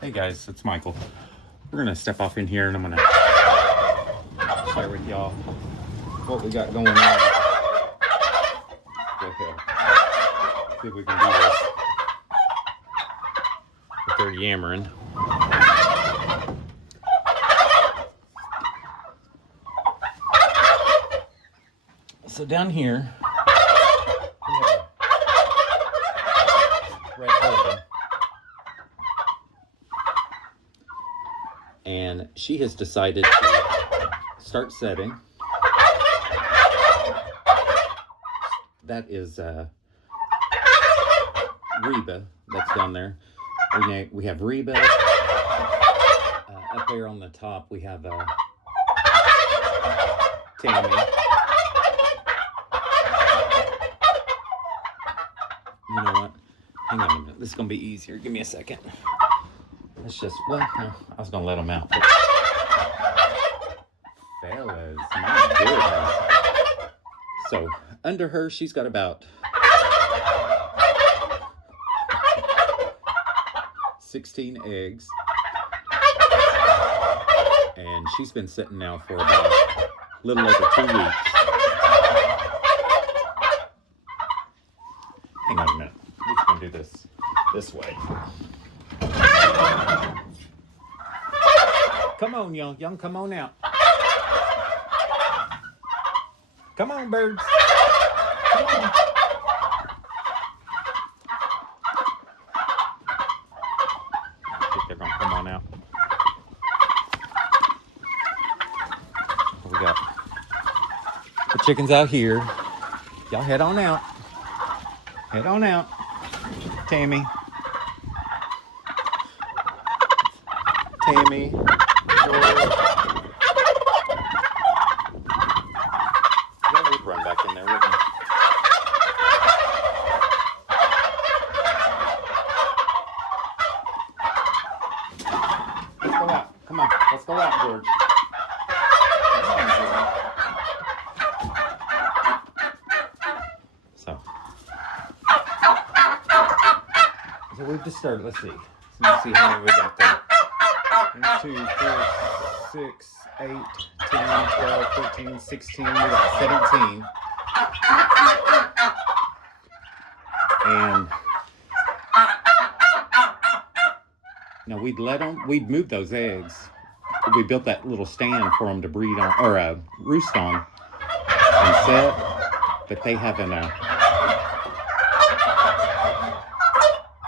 Hey guys, it's Michael. We're gonna step off in here and I'm gonna share with y'all what we got going on. Go ahead. See if we can do this if they're yammering. So down here, we have a red bourbon. And she has decided to start setting. That is Reba that's down there. We have Reba. Up there on the top we have Tammy. You know what? Hang on a minute. This is going to be easier. Give me a second. It's just, well, no, I was going to let them out. But... Fellas, my goodness. So, under her, she's got about 16 eggs. And she's been sitting now for about a little over 2 weeks. Hang on a minute. We're just going to do this way. Come on, young, come on out. Come on, birds. Come on. I think they're gonna come on out. We got the chickens out here. Y'all head on out. Head on out. Tammy. Tammy. Run back in there with me. Let's go out. Come on. Let's go out, George. So we've just started. Let's see. Let's see how many we got there. 1, 2, 4, 6, 8, 10, 12, 13, 16, we got 17. And now we'd move those eggs. We built that little stand for them to breed on, or roost on and set, but they haven't,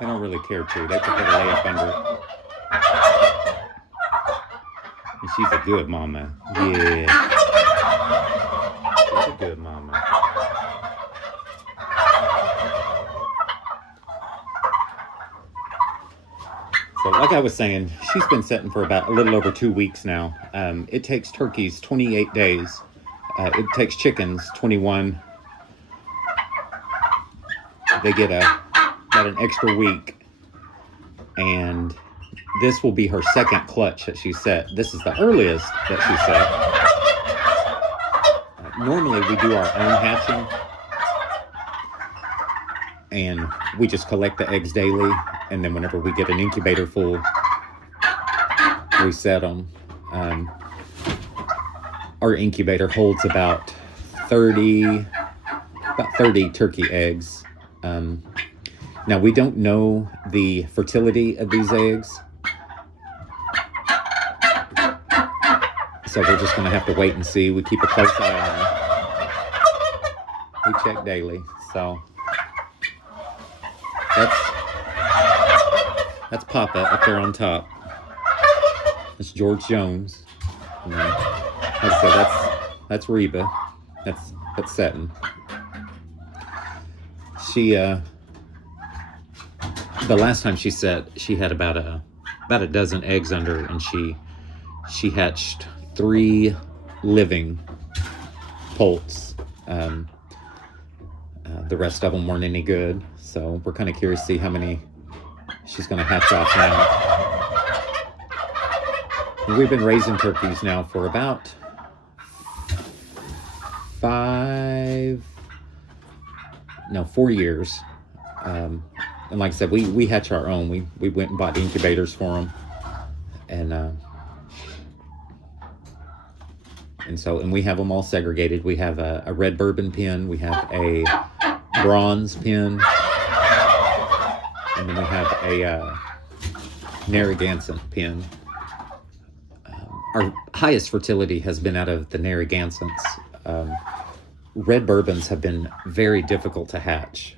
they don't really care to. They prefer to lay up under it. And she's a good mama. Yeah. She's a good mama. So like I was saying, she's been setting for about a little over 2 weeks now. It takes turkeys 28 days. It takes chickens 21. They get about an extra week. And this will be her second clutch that she set. This is the earliest that she set. Normally we do our own hatching. And we just collect the eggs daily. And then whenever we get an incubator full, we set them. Our incubator holds about 30 turkey eggs. Now we don't know the fertility of these eggs. So we're just going to have to wait and see. We keep a close eye on them. We check daily. So that's Papa up there on top. That's George Jones. And then, like I said, that's Reba. That's setting. She the last time she set, she had about a dozen eggs under, and she hatched 3 living poults. The rest of them weren't any good, so we're kind of curious to see how many she's going to hatch off now. We've been raising turkeys now for about 4 years. And like I said, we hatch our own. We went and bought incubators for them. And we have them all segregated. We have a red bourbon pen. We have a bronze pen. And then we have a Narragansett pen. Our highest fertility has been out of the Narragansetts. Red bourbons have been very difficult to hatch.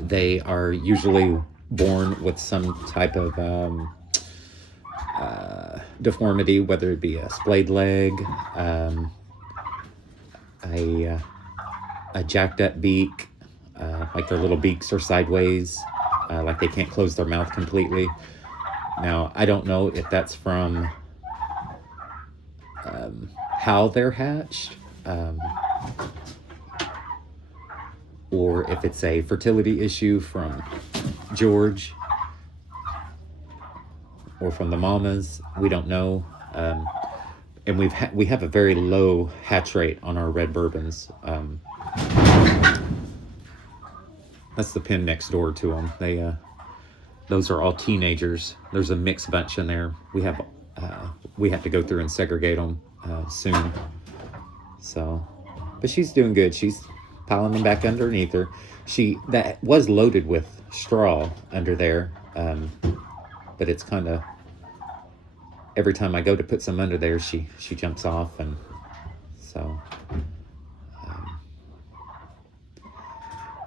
They are usually born with some type of deformity, whether it be a splayed leg, a jacked up beak, like their little beaks are sideways, like they can't close their mouth completely. Now, I don't know if that's from how they're hatched, or if it's a fertility issue from George or from the mamas. We don't know. And we have a very low hatch rate on our red bourbons. That's the pen next door to them. Those are all teenagers. There's a mixed bunch in there. We have to go through and segregate them soon. So, but she's doing good. She's piling them back underneath her. That was loaded with straw under there, but it's kind of, every time I go to put some under there, she jumps off, and so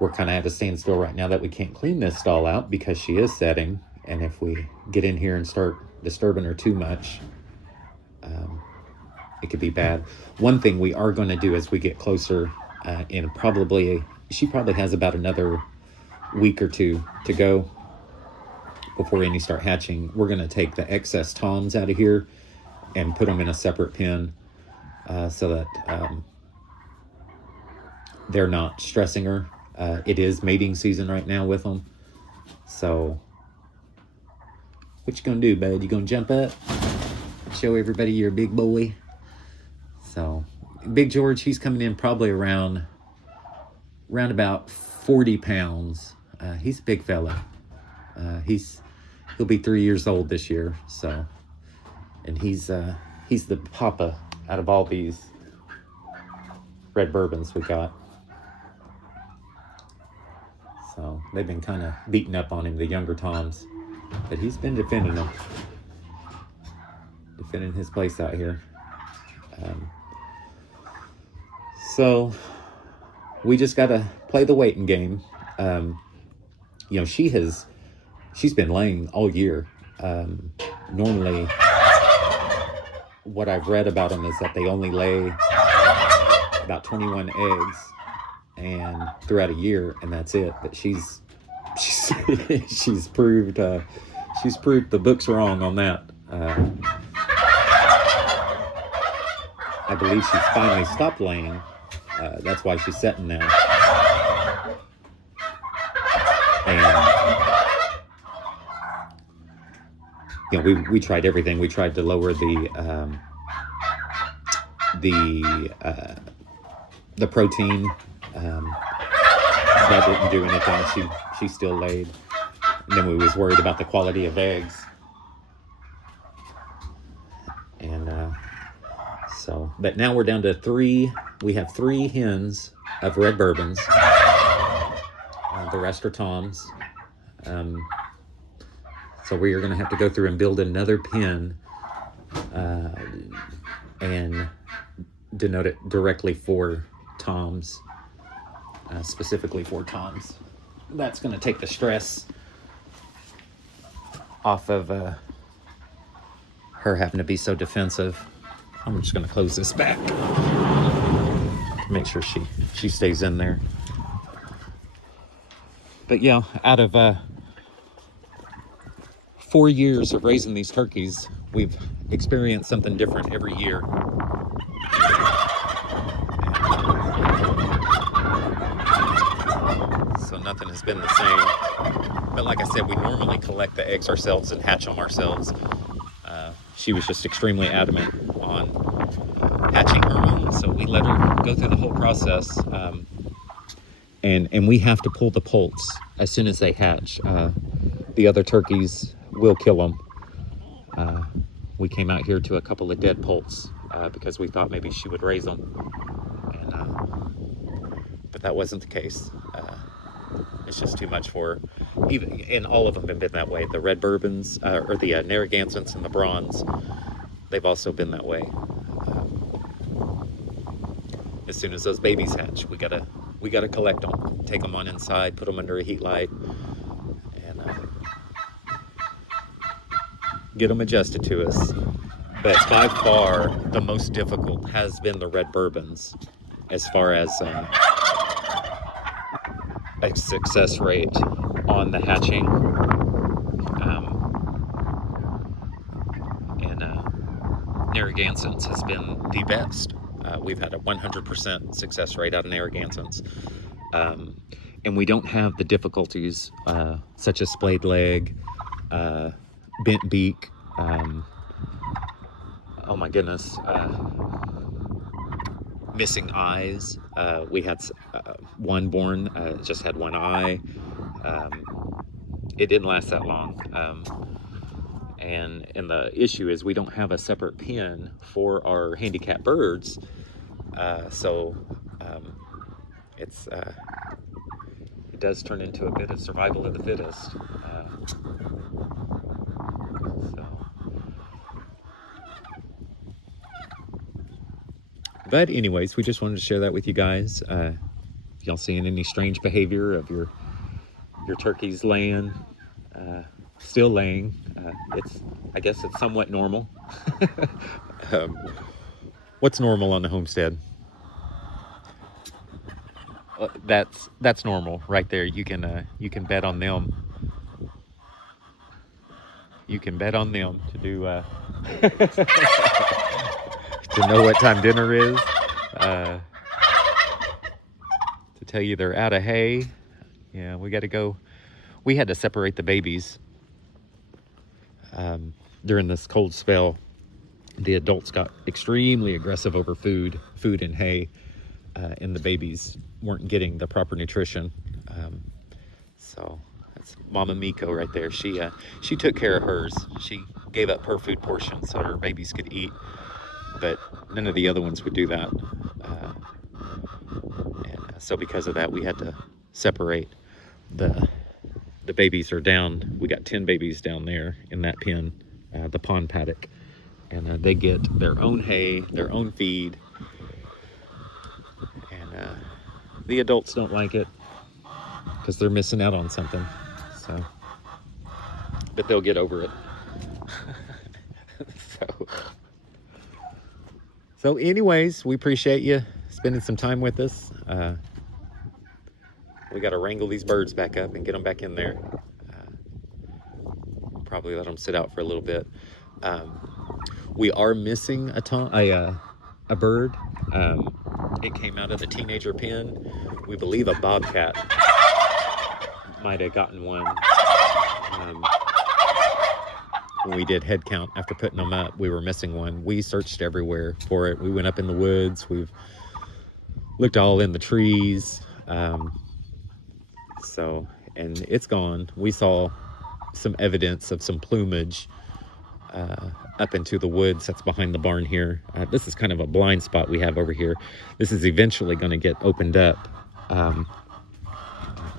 we're kind of at a standstill right now that we can't clean this stall out because she is setting, and if we get in here and start disturbing her too much, it could be bad. One thing we are going to do as we get closer, she probably has about another week or two to go before any start hatching. We're going to take the excess toms out of here and put them in a separate pen, so that they're not stressing her. It is mating season right now with them. So, what you gonna do, bud? You gonna jump up? Show everybody you're a big boy? So, Big George, he's coming in probably around about 40 pounds. He's a big fella. He'll be 3 years old this year. So, and he's the papa out of all these red bourbons we got. So they've been kind of beating up on him, the younger toms, but he's been defending them, defending his place out here. So we just got to play the waiting game. She's been laying all year. Normally, what I've read about them is that they only lay about 21 eggs and throughout a year, and that's it. But she's proved the books wrong on that. I believe she's finally stopped laying. That's why she's setting now. And we tried everything. We tried to lower the protein. That didn't do anything. She still laid. And then we was worried about the quality of eggs. And but now we're down to 3. We have 3 hens of red bourbons. The rest are toms. So we are going to have to go through and build another pen and denote it directly for toms, specifically for toms. That's going to take the stress off of her having to be so defensive. I'm just going to close this back to make sure she stays in there. But yeah, out of 4 years of raising these turkeys, we've experienced something different every year. So nothing has been the same. But like I said, we normally collect the eggs ourselves and hatch them ourselves. She was just extremely adamant on hatching her own, so we let her go through the whole process. and we have to pull the poults as soon as they hatch. The other turkeys will kill them. We came out here to a couple of dead poults because we thought maybe she would raise them, but that wasn't the case. It's just too much for her. Even, and all of them have been that way. The red bourbons, or the Narragansetts and the bronze, they've also been that way. As soon as those babies hatch, we gotta collect them, take them on inside, put them under a heat light, and get them adjusted to us. But by far, the most difficult has been the red bourbons, as far as a success rate on the hatching. And Narragansetts has been the best. We've had a 100% success rate out of Narragansetts. And we don't have the difficulties such as splayed leg, bent beak, oh my goodness, missing eyes. We had one born, just had one eye. It didn't last that long. And the issue is we don't have a separate pen for our handicapped birds. So it does turn into a bit of survival of the fittest. But anyways, we just wanted to share that with you guys. Y'all seeing any strange behavior of your turkeys laying, still laying? I guess it's somewhat normal. What's normal on the homestead? That's normal right there. You can bet on them. You can bet on them to do to know what time dinner is, to tell you they're out of hay. Yeah, we got to go. We had to separate the babies during this cold spell. The adults got extremely aggressive over food and hay, and the babies weren't getting the proper nutrition. So that's Mama Miko right there. She took care of hers. She gave up her food portion so her babies could eat, but none of the other ones would do that. And so because of that, we had to separate. The babies are down. We got 10 babies down there in that pen, the pond paddock, and they get their own hay, their own feed, and the adults don't like it because they're missing out on something. But they'll get over it. So anyways, we appreciate you spending some time with us. We got to wrangle these birds back up and get them back in there. Probably let them sit out for a little bit. We are missing a bird. It came out of the teenager pen. We believe a bobcat might have gotten one. When we did head count after putting them up, we were missing one. We searched everywhere for it. We went up in the woods. We've looked all in the trees. And it's gone. We saw some evidence of some plumage up into the woods that's behind the barn here. This is kind of a blind spot we have over here. This is eventually going to get opened up.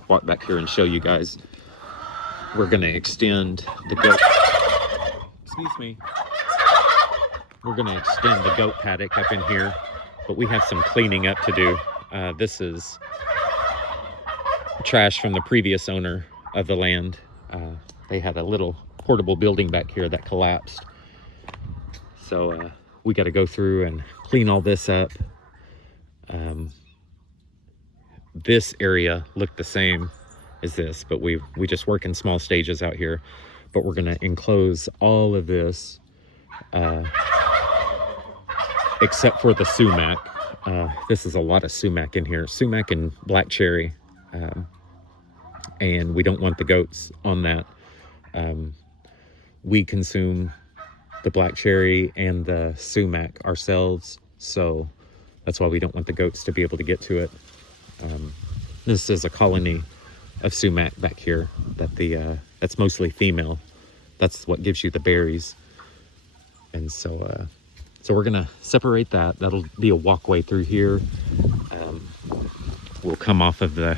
Walk back here and show you guys. We're going to extend the goat. Excuse me. We're going to extend the goat paddock up in here, but we have some cleaning up to do. This is trash from the previous owner of the land. They had a little portable building back here that collapsed. So we got to go through and clean all this up. This area looked the same as this, but we just work in small stages out here. But we're going to enclose all of this, except for the sumac. This is a lot of sumac in here, sumac and black cherry, and we don't want the goats on that. We consume the black cherry and the sumac ourselves, so that's why we don't want the goats to be able to get to it. This is a colony of sumac back here that's mostly female. That's what gives you the berries. And so we're gonna separate that. That'll be a walkway through here. We'll come off of the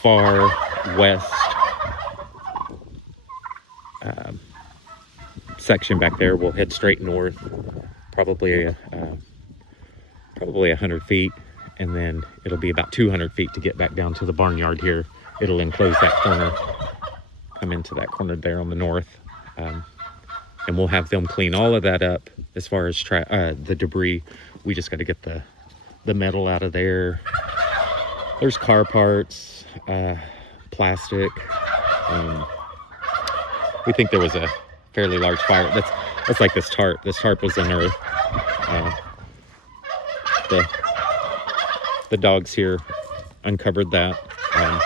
far west section back there. We'll head straight north, probably 100 feet, and then it'll be about 200 feet to get back down to the barnyard here. It'll enclose that corner, come into that corner there on the north, and we'll have them clean all of that up. As far as the debris, we just got to get the metal out of there. There's car parts, plastic. We think there was a fairly large fire. That's like this tarp. This tarp was unearthed. The dogs here uncovered that. I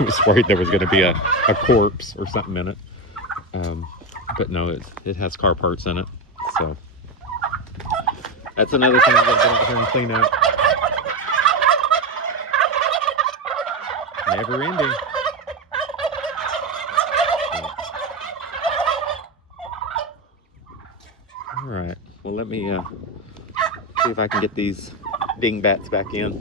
was worried there was going to be a corpse or something in it. But no, it has car parts in it. So that's another thing we've got to go out here and clean up. Never ending. All right. Well, let me see if I can get these dingbats back in.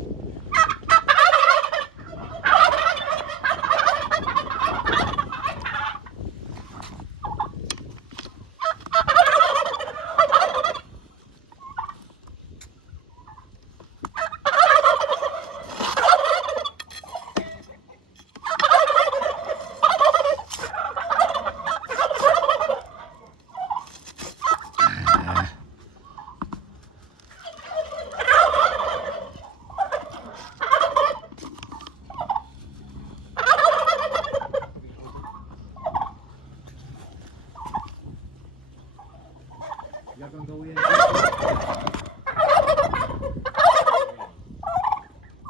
Y'all gonna go in?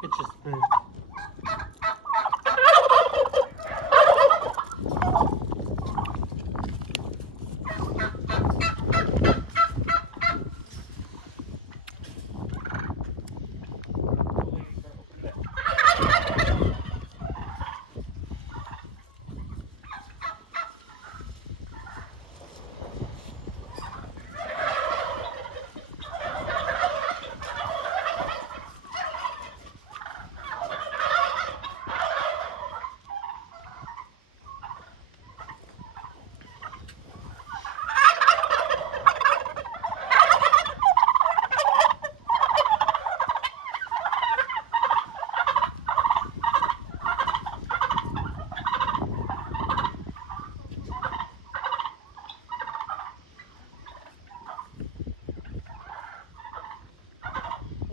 It's just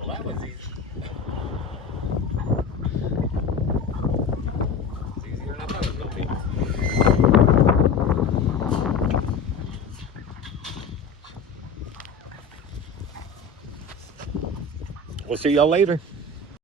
That was easy. It's easier than I thought it was going to be. We'll see y'all later.